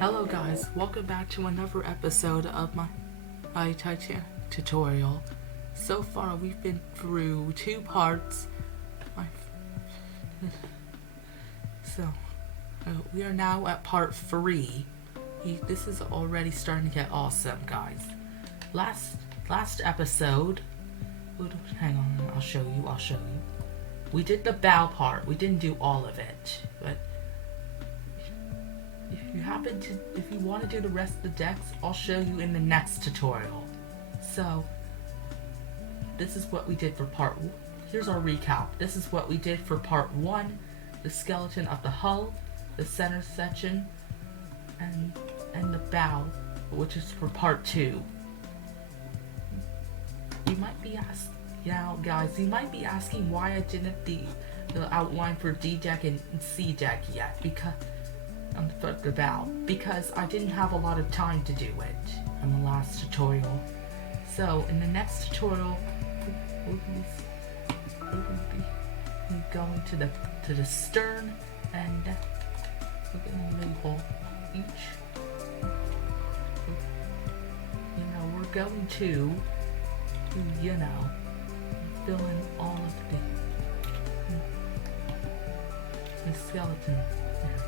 Hello guys, welcome back to another episode of my Titanic tutorial. So far we've been through 2 parts. We are now at part 3. This is already starting to get awesome, guys. Last episode, hang on, I'll show you. We did the bow part. We didn't do all of it, but if you want to do the rest of the decks, I'll show you in the next tutorial. So, this is what we did for part 1. Here's our recap. This is what we did for part 1, the skeleton of the hull, the center section, and the bow, which is for part 2. You might be asking why I didn't the outline for D deck and C deck yet, because the bow, because I didn't have a lot of time to do it in the last tutorial. So in the next tutorial, we'll be going to the stern, and we're gonna label each. We're going to fill in all of the skeleton area.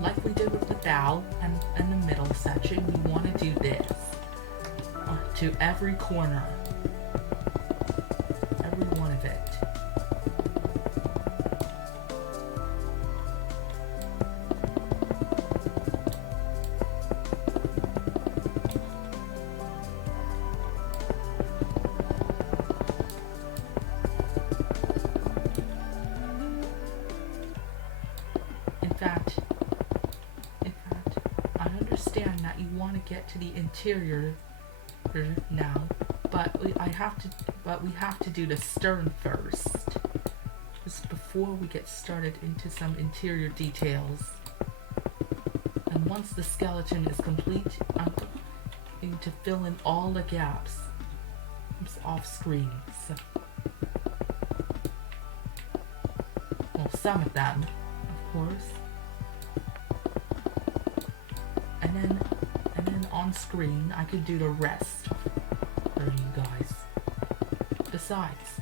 Like we did with the bow and the middle section, we want to do this to every corner, every one of it. In fact, I understand that you want to get to the interior now, but we have to do the stern first, just before we get started into some interior details. And once the skeleton is complete, I'm going to fill in all the gaps off screen. So, well, some of them, of course. And then on screen, I could do the rest for you guys. Besides,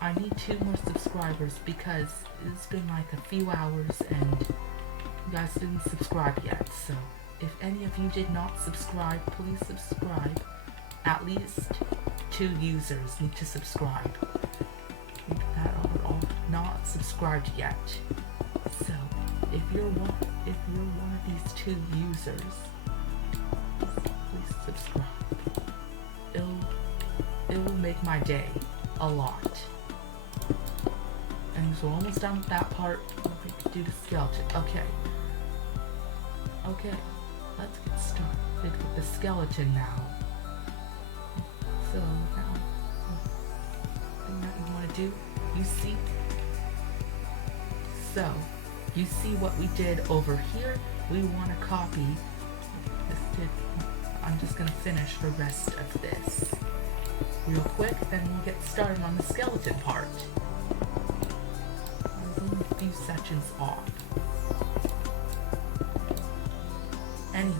I need 2 more subscribers because it's been like a few hours and you guys didn't subscribe yet. So if any of you did not subscribe, please subscribe. At least 2 users need to subscribe that are not subscribed yet. So if you're one of these 2 users, please subscribe. It will make my day a lot. And so almost done with that part. We can do the skeleton. Okay, let's get started with the skeleton now. So now, the thing that you want to do, you see what we did over here. We want to copy this. I'm just going to finish the rest of this real quick, then we'll get started on the skeleton part. There's only a few sections off. Anyway.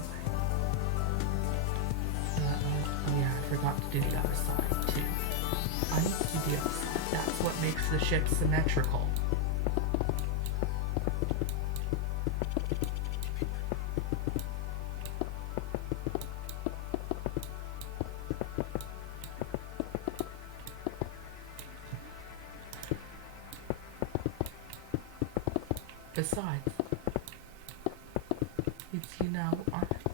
Oh yeah, I forgot to do the other side too. I need to do the other side. That's what makes the ship symmetrical. Besides,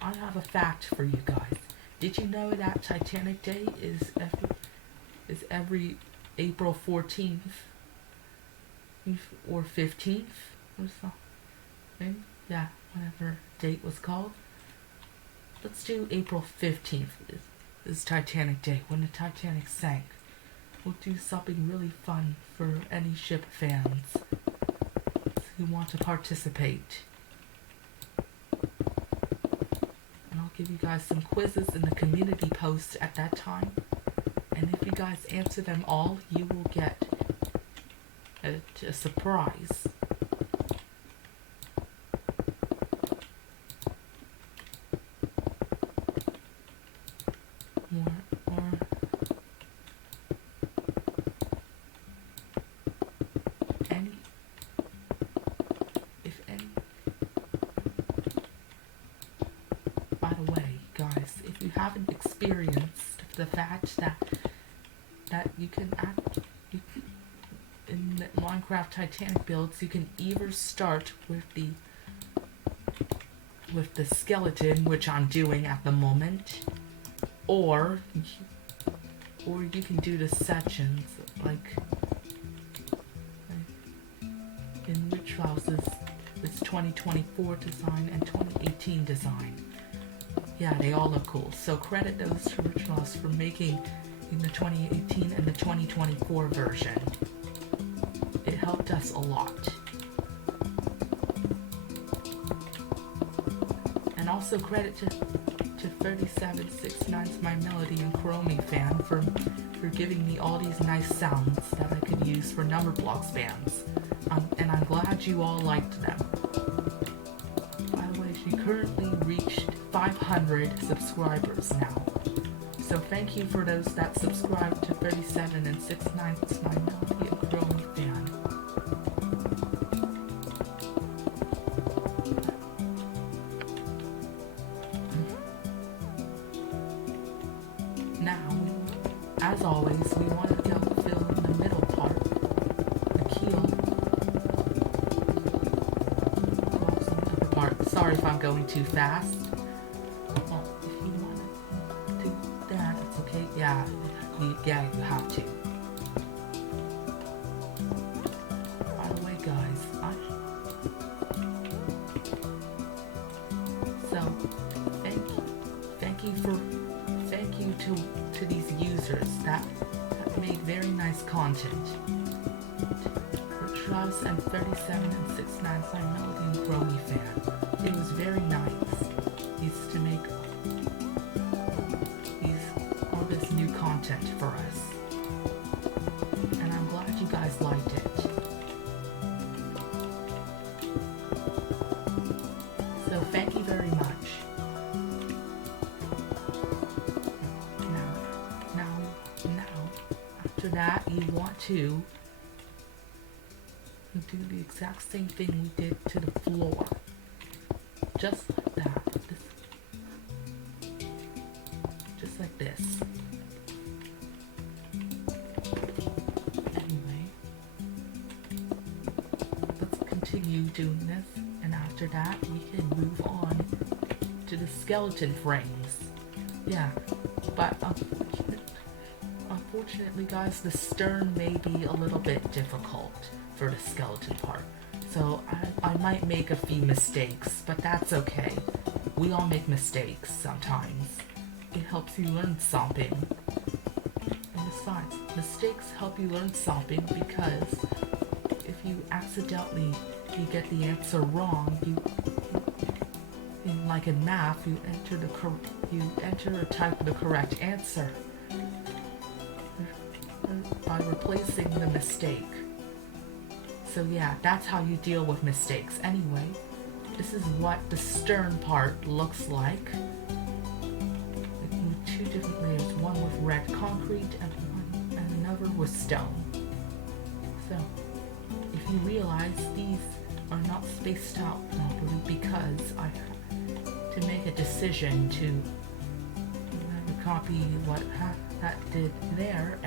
I have a fact for you guys. Did you know that Titanic Day is every April 14th or 15th or something? Yeah, whatever date was called. Let's do April 15th is Titanic Day, when the Titanic sank. We'll do something really fun for any ship fans who want to participate. And I'll give you guys some quizzes in the community post at that time. And if you guys answer them all, you will get a surprise. Or any, if any. By the way, guys, if you haven't experienced the fact that you can in the Minecraft Titanic builds, you can either start with the skeleton, which I'm doing at the moment, or you can do the sections like in Rich House's this 2024 design and 2018 design. Yeah, they all look cool. So credit those to Rich House for making in the 2018 and the 2024 version. It helped us a lot. And also credit to 3769's My Melody and Chromie fan for giving me all these nice sounds that I could use for number blocks bands. And I'm glad you all liked them. By the way, she currently reached 500 subscribers now. So thank you for those that subscribed to 37 and 69's My Melody and Chromie fan. Now, as always, we want to go fill in the middle part, the keel. Sorry if I'm going too fast. Well, if you want to do that, it's okay. Yeah, you have to. By the way, guys, so thank you to these users that made very nice content. Strauss and 37 and 69 My Melody and Chromie fan. It was very nice to make all this new content for us. And I'm glad you guys liked it. So thank you very much. Now, after that, you want to do the exact same thing we did to the floor. Just like that. Just like this. Anyway, let's continue doing this, and after that we can move on to the skeleton frames. Yeah, but unfortunately guys, the stern may be a little bit difficult for the skeleton part. So I might make a few mistakes, but that's okay. We all make mistakes sometimes. It helps you learn something. And besides, mistakes help you learn something because if you accidentally get the answer wrong, like in math, you enter or type the correct answer by replacing the mistake. So yeah, that's how you deal with mistakes. Anyway, this is what the stern part looks like. With two different layers, one with red concrete and another with stone. So, if you realize these are not spaced out properly because I had to make a decision to copy what that did there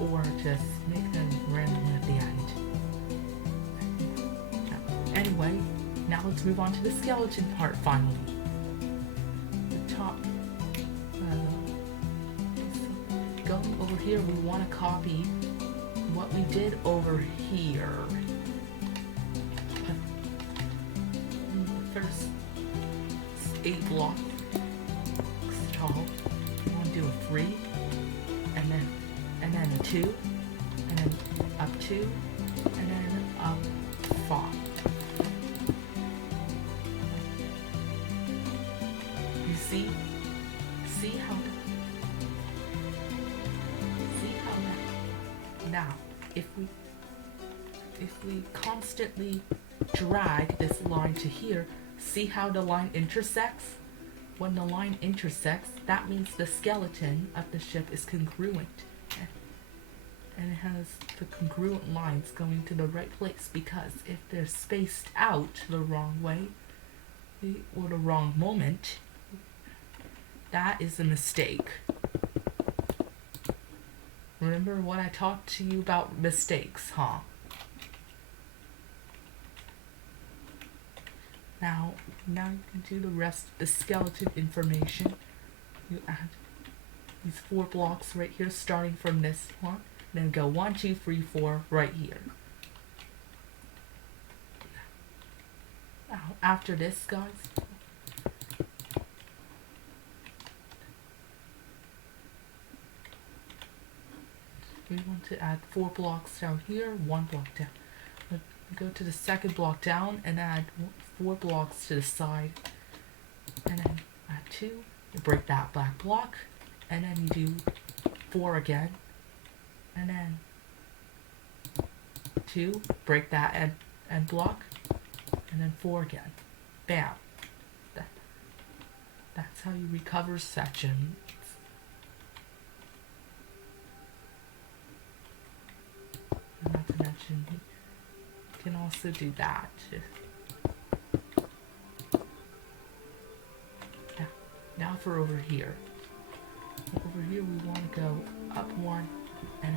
or just make them random at the end. Anyway, now let's move on to the skeleton part finally. The top. Going over here, we want to copy what we did over here. The first 8 blocks tall. We want to do a 3, and then a 2, and then up 2, and then up 5. See how Now, if we constantly drag this line to here, see how the line intersects? When the line intersects, that means the skeleton of the ship is congruent. And it has the congruent lines going to the right place, because if they're spaced out the wrong way or the wrong moment, that is a mistake. Remember what I talked to you about mistakes, huh? Now you can do the rest of the skeleton information. You add these 4 blocks right here, starting from this one. Then go 1, 2, 3, 4 right here. Now, after this, guys, we want to add 4 blocks down here, 1 block down. Go to the second block down and add 4 blocks to the side, and then add 2. You break that black block, and then you do 4 again. And then 2, break that end block, and then 4 again. Bam. That's how you recover sections. And not to mention, you can also do that. Now for over here. Over here we want to go up 1, and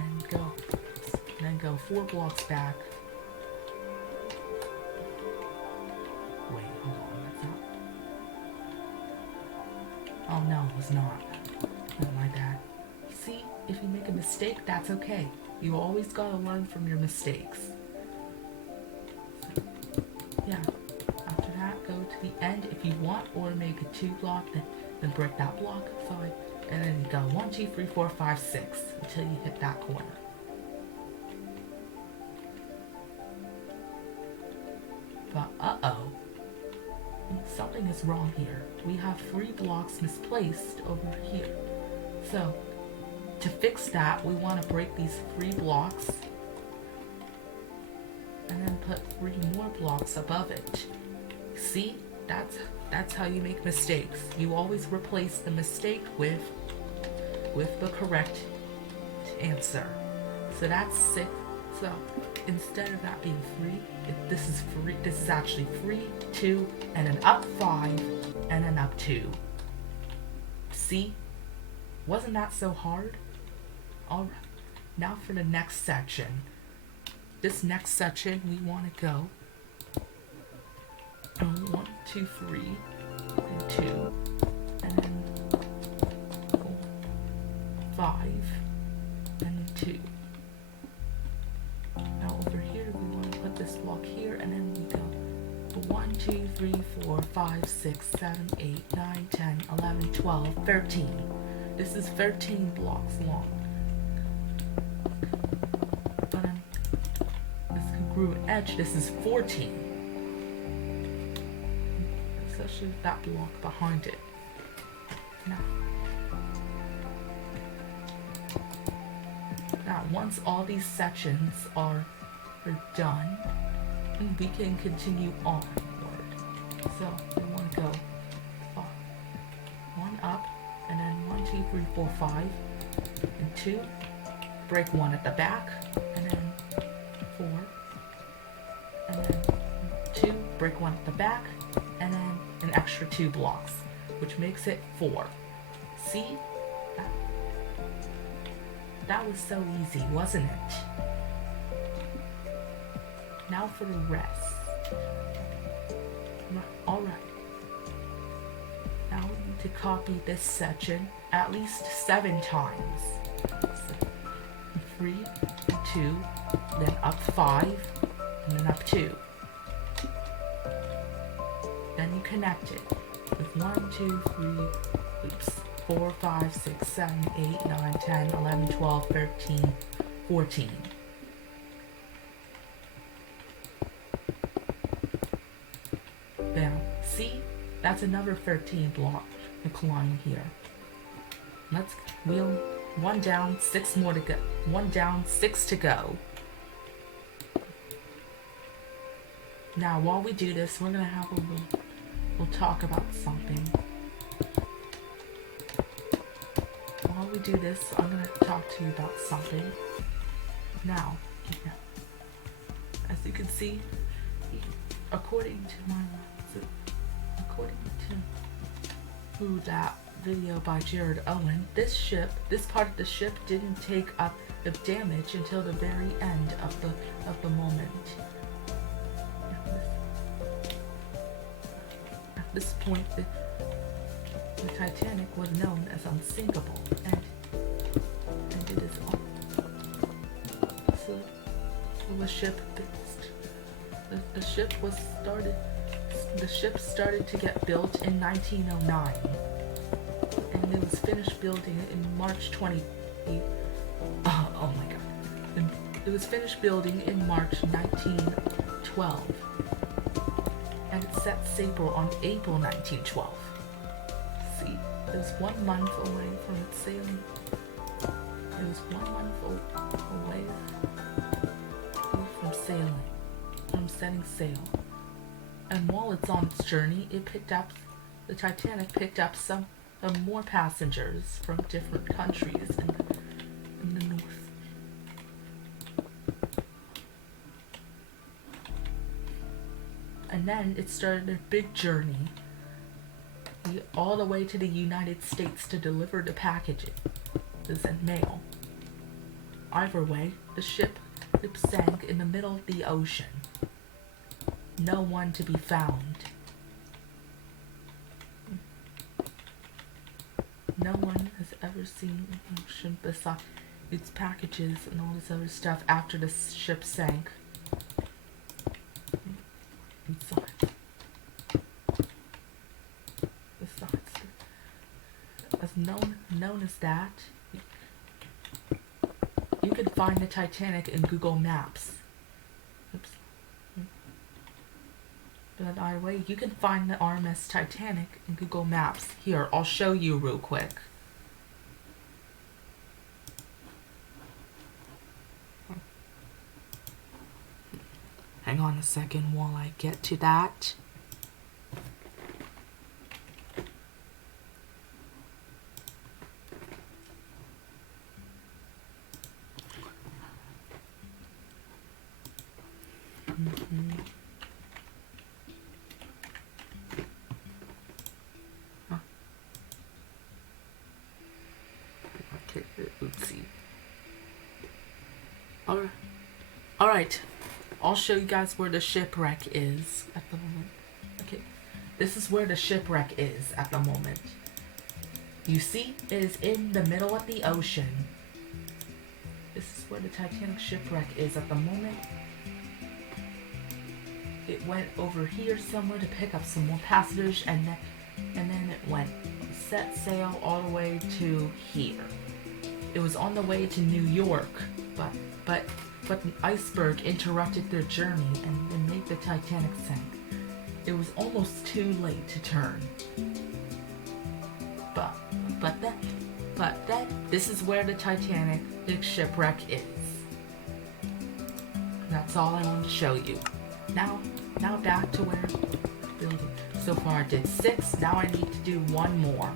then go 4 blocks back. Wait, hold on, that's not. Oh no, he's not. Not like that. See, if you make a mistake, that's okay. You always gotta learn from your mistakes. So, yeah. After that, go to the end if you want, or make a 2 block, then break that block, 5. And then you go 1, 2, 3, 4, 5, 6 until you hit that corner. But something is wrong here. We have 3 blocks misplaced over here. So to fix that, we want to break these 3 blocks and then put 3 more blocks above it. See, that's how you make mistakes. You always replace the mistake with the correct answer. So that's 6. So instead of that being 3, this is actually 3, 2, and then up 5, and then up 2. See? Wasn't that so hard? Alright. Now for the next section. This next section, we want to go 1, 2, 3, and 2, and then 4, 5, and then 2. Now over here, we want to put this block here, and then we go 1, 2, 3, 4, 5, 6, 7, 8, 9, 10, 11, 12, 13. This is 13 blocks long. But then this congruent edge, this is 14. Especially with that block behind it. Now once all these sections are done, we can continue onward. So we want to go 1 up, and then 1, 2, 3, 4, 5, and 2. Break 1 at the back, and then 4, and then 2. Break 1 at the back, and then an extra 2 blocks, which makes it 4. See? That was so easy, wasn't it? Now for the rest. Alright. Now we need to copy this section at least 7 times. So 3, 2, then up 5, and then up 2. Then you connect it with 1, 2, 3, 4, 5, 6, 7, 8, 9, 10, 11, 12, 13, 14. Now, see? That's another 13 block line here. We'll One down, 6 more to go. One down, 6 to go. Now, while we do this, we're gonna have we'll talk about something. While we do this, I'm gonna talk to you about something. Now, as you can see, according to that video by Jared Owen, this part of the ship didn't take up the damage until the very end of the moment. At this point, the Titanic was known as unsinkable, and it is all. So the ship started to get built in 1909, and it was finished building in March 20. Oh my God! It was finished building in March 1912, and it set sail on April 1912. See, it was 1 month away from its sailing. It was 1 month away from setting sail. And while it's on its journey, the Titanic picked up some more passengers from different countries in the north. And then it started a big journey all the way to the United States to deliver the packages and mail. Either way, the ship sank in the middle of the ocean. No one to be found. No one has ever seen an ocean besides its packages and all this other stuff after the ship sank. Besides, as known as that, you can find the Titanic in Google Maps. Oops. But either way, you can find the RMS Titanic in Google Maps. Here, I'll show you real quick. Hang on a second while I get to that. Okay, let's see. Alright. I'll show you guys where the shipwreck is at the moment. Okay. This is where the shipwreck is at the moment. You see, it is in the middle of the ocean. This is where the Titanic shipwreck is at the moment. It went over here somewhere to pick up some more passengers, and then it went set sail all the way to here. It was on the way to New York, but an iceberg interrupted their journey and made the Titanic sink. It was almost too late to turn. But then this is where the Titanic shipwreck is. That's all I wanted to show you. Now back to where building. So far I did 6. Now I need to do 1 more.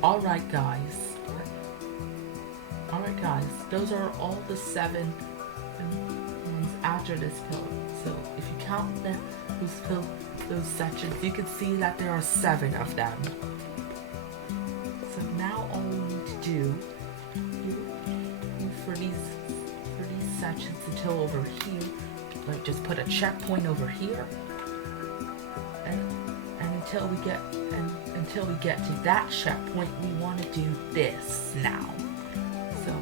Alright guys, those are all the 7 ones after this pillar. So if you count those sections, you can see that there are 7 of them. So now all we need to do for these sections until over here, like just put a checkpoint over here, and until we get to that checkpoint, we want to do this now. So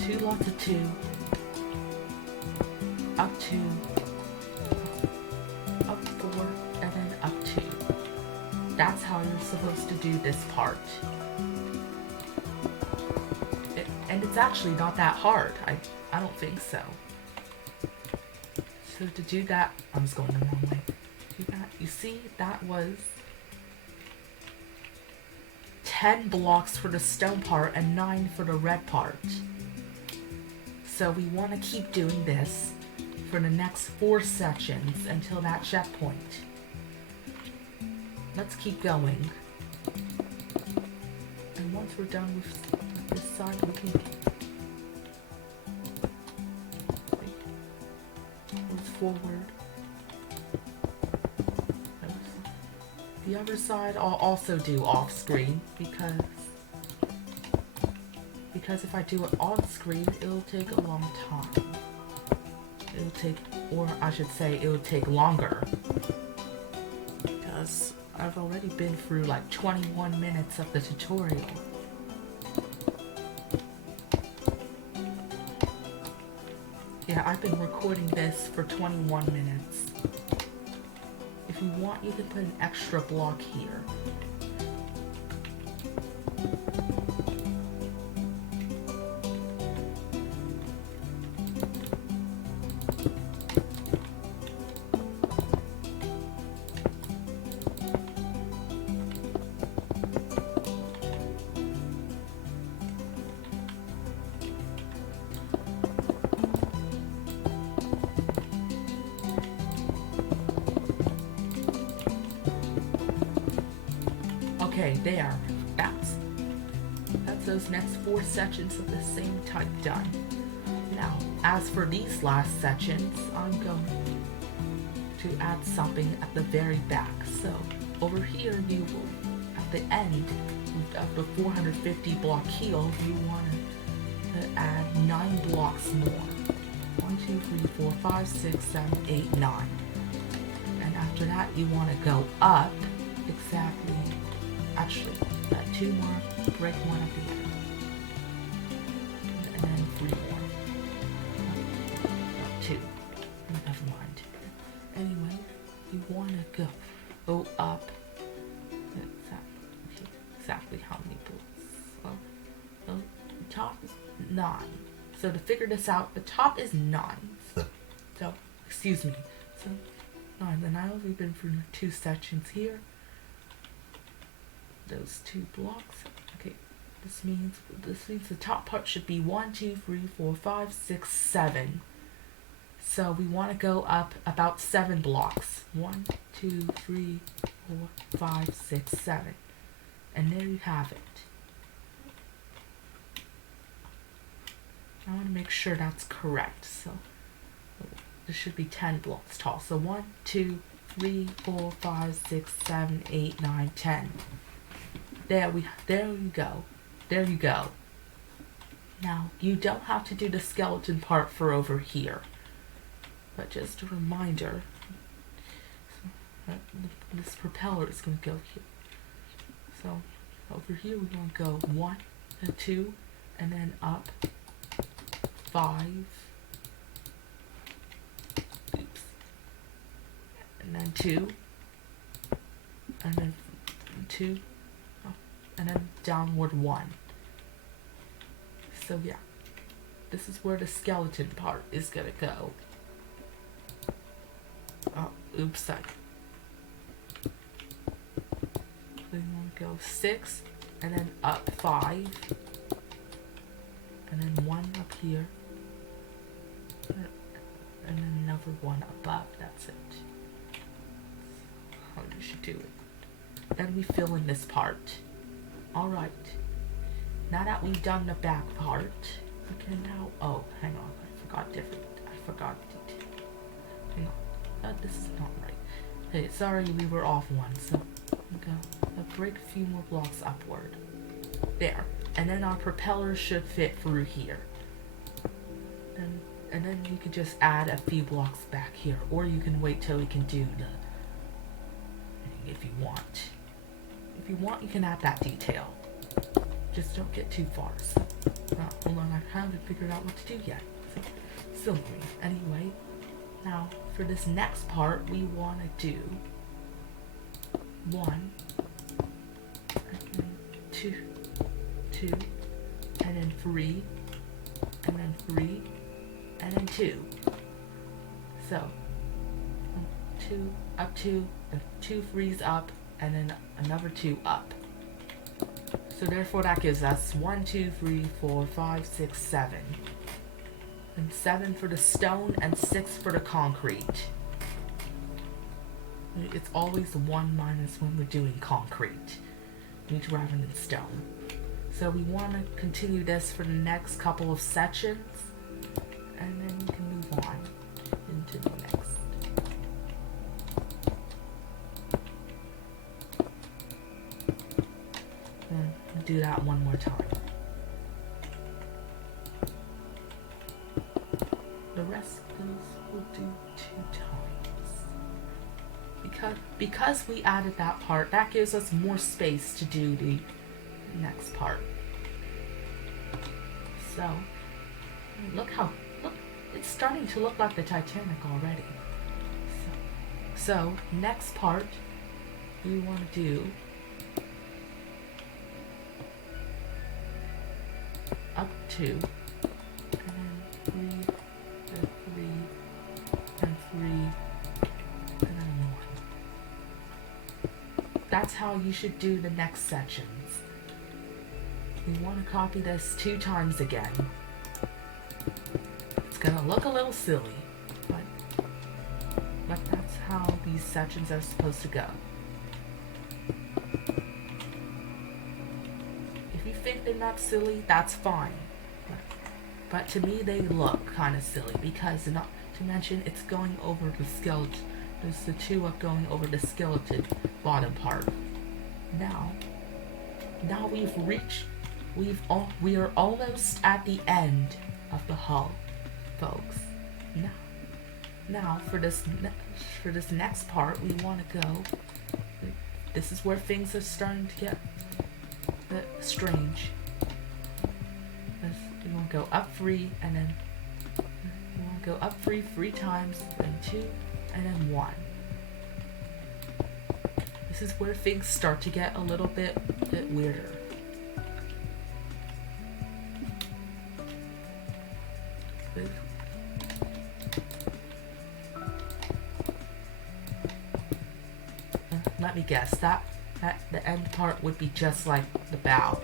2 lots of 2. up 2, up 4, and then up 2. That's how you're supposed to do this part. And it's actually not that hard. I don't think so. So to do that, I was going the wrong way. Do that. You see, that was 10 blocks for the stone part and 9 for the red part. So we want to keep doing this for the next 4 sections until that checkpoint. Let's keep going. And once we're done with this side, we can move forward. The other side I'll also do off screen because if I do it on screen, it'll take a long time. It'll take, or I should say, it'll take longer. Because I've already been through like 21 minutes of the tutorial. Yeah, I've been recording this for 21 minutes. If you want, you can put an extra block here. Okay, there. That's those next 4 sections of the same type done. Now, as for these last sections, I'm going to add something at the very back. So, over here, you will, at the end of the 450 block heel, you want to add 9 blocks more. 1, 2, 3, 4, 5, 6, 7, 8, 9. And after that, you want to go up exactly. Actually, 2 more, break 1 at the end. And then 3 more. 2. Never mind. Anyway, you want to go up. Exactly how many blocks? Well, the top is 9. So to figure this out, the top is 9. So, excuse me. So, 9. Then I've only been through 2 sections here. Those 2 blocks. Okay, this means the top part should be 1, 2, 3, 4, 5, 6, 7. So we want to go up about 7 blocks. 1, 2, 3, 4, 5, 6, 7. And there you have it. I want to make sure that's correct. So this should be 10 blocks tall. So 1, 2, 3, 4, 5, 6, 7, 8, 9, 10. There you go. There you go. Now, you don't have to do the skeleton part for over here. But just a reminder, this propeller is going to go here. So, over here we're going to go 1 and 2, and then up 5. Oops. And then 2. And then 2. And then downward 1. So yeah, this is where the skeleton part is gonna go. Oh, oops, sorry. So you want to go 6, and then up 5, and then 1 up here, and then another 1 above. That's it. How you should do it. Then we fill in this part. Alright, now that we've done the back part, we can now, oh, hang on, I forgot detail. Hang on, this is not right. Hey, sorry, we were off 1, so I'll break a few more blocks upward. There, and then our propeller should fit through here. And then you can just add a few blocks back here, or you can wait till we can do the, if you want. If you want, you can add that detail. Just don't get too far. So, hold on, I haven't figured out what to do yet. So, silly. Anyway, Now, for this next part, we want to do 1, and then 2, 2, and then 3, and then 3, and then 2. So, 2, up 2, and 2 threes up, and then another 2 up. So therefore that gives us 1, 2, 3, 4, 5, 6, 7. And 7 for the stone and 6 for the concrete. It's always 1 minus when we're doing concrete, rather than stone. So we want to continue this for the next couple of sections, and then we can move on into the next. And do that one more time. The rest of those we'll do 2 times. Because we added that part, that gives us more space to do the next part. So, look, it's starting to look like the Titanic already. So next part, we want to do up 2, and then 3, and 3, and 3, and then 1. That's how you should do the next sections. We want to copy this 2 times again. It's gonna look a little silly, but that's how these sections are supposed to go. If you think they're not silly, that's fine. But to me, they look kind of silly because, not to mention, it's going over the skeleton. There's the 2 up going over the skeleton bottom part. Now we are almost at the end of the hull, folks. Now for this next part, we want to go. This is where things are starting to get strange. We want to go up 3, and then we want to go up 3 times, then 2, and then 1. This is where things start to get a little bit weirder. Let me guess, that the end part would be just like the bow.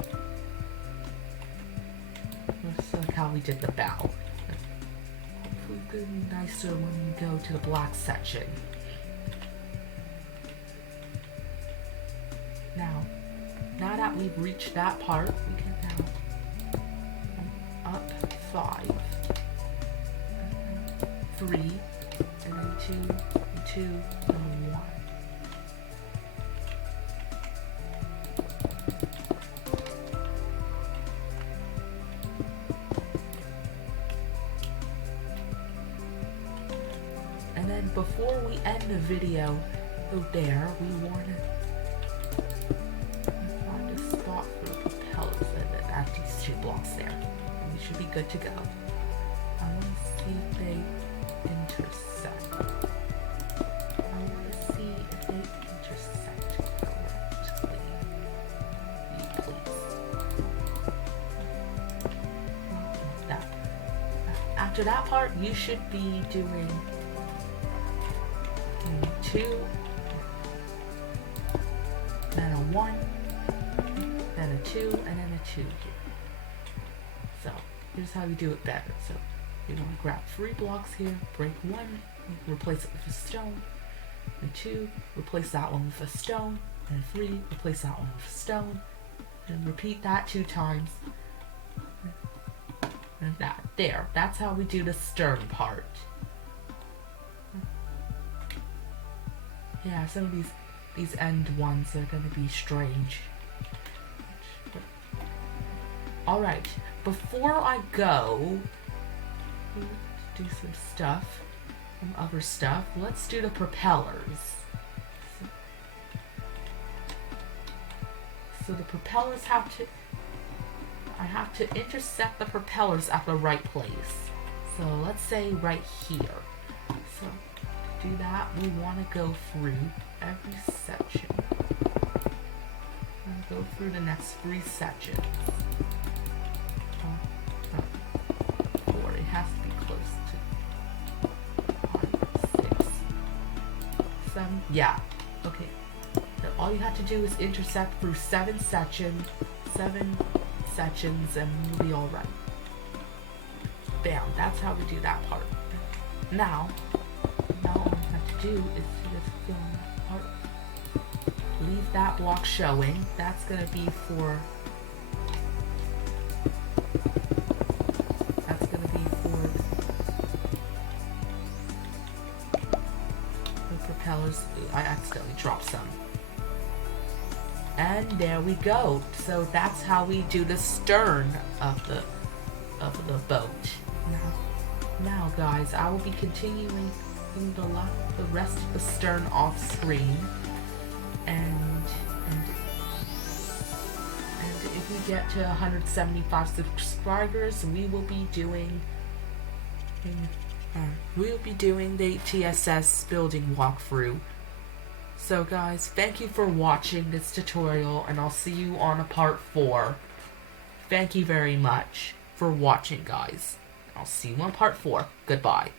Just like how we did the bow. Hopefully it'll be nicer when we go to the black section. Now that we've reached that part, we can now up 5, 3, and then 2, and 2, and 1. And then before we end the video there, we want to find a spot for the propellers and then add these 2 blocks there. And we should be good to go. I want to see if they intersect. Correctly. Please. After that part, you should be doing 2, then a 1, then a 2, and then a 2 here. So here's how you do it better. So you want to grab 3 blocks here, break 1, replace it with a stone, and 2, replace that one with a stone, and 3, replace that one with a stone, and repeat that 2 times. And that's how we do the stern part. Yeah, some of these end ones are going to be strange. Alright, before I go do some other stuff, let's do the propellers. So the propellers I have to intersect the propellers at the right place. So let's say right here. So to do that, we want to go through every section. And go through the next 3 sections. 4. It has to be close to 5, 6, 7. Yeah. Okay. Now all you have to do is intersect through 7 sections, and we'll be all right. Bam. That's how we do that part. Now all we have to do is to just fill in that part. Leave that block showing. That's gonna be for the propellers. I accidentally dropped some. And there we go. So that's how we do the stern of the boat. Now guys, I will be continuing the rest of the stern off screen, and if we get to 175 subscribers, we will be doing the TSS building walkthrough. So guys, thank you for watching this tutorial, and I'll see you on a part 4. Thank you very much for watching, guys. I'll see you on part 4. Goodbye.